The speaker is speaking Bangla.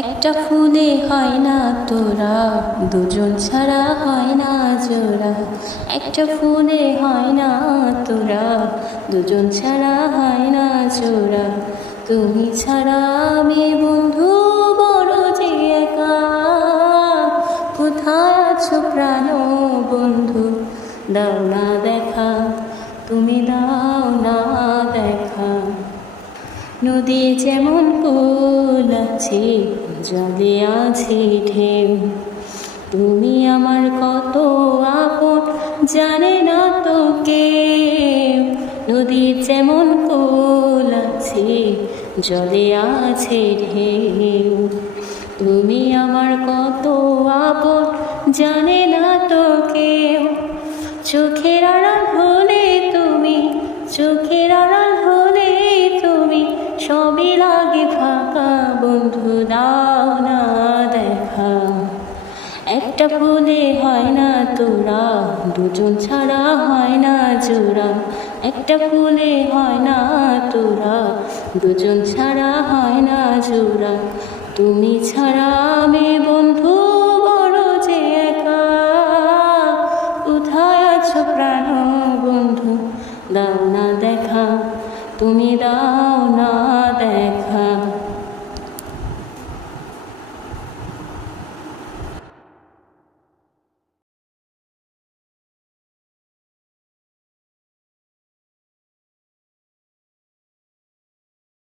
একটা ফুলে হয় না তোরা, দুজন ছাড়া হয় না জোড়া। একটা ফুলে হয় না তোরা, দুজন ছাড়া হয় না জোড়া। তুমি ছাড়া আমি বন্ধু বড় যে একা। কোথায় আছো প্রাণ বন্ধু, দাও না দেখা, তুমি দাও না দেখা। নদী যেমন কুল আছে, জলে আছে ঢেউ। তুমি আমার কত আপন, জানে না তো কেউ। নদী যেমন কুল আছে, জলে আছে ঢেউ। তুমি আমার কত আপন, জানে না তো কেউ। চোখের আড়াল হলে তুমি, চোখের আড়াল হলে তুমি, সবই লাগে ফাঁকা বন্ধু, দাও না দেখা। একটা ফুলে হয় না তোরা, দুজন ছাড়া হয় না জোড়া। একটা ফুলে হয় না তোরা, দুজন ছাড়া হয় না জোড়া। তুমি ছাড়া আমি বন্ধু বড় যে একা। কোথায় আছো প্রাণ বন্ধু, দাও না দেখা, তুমি দাও না দেখা।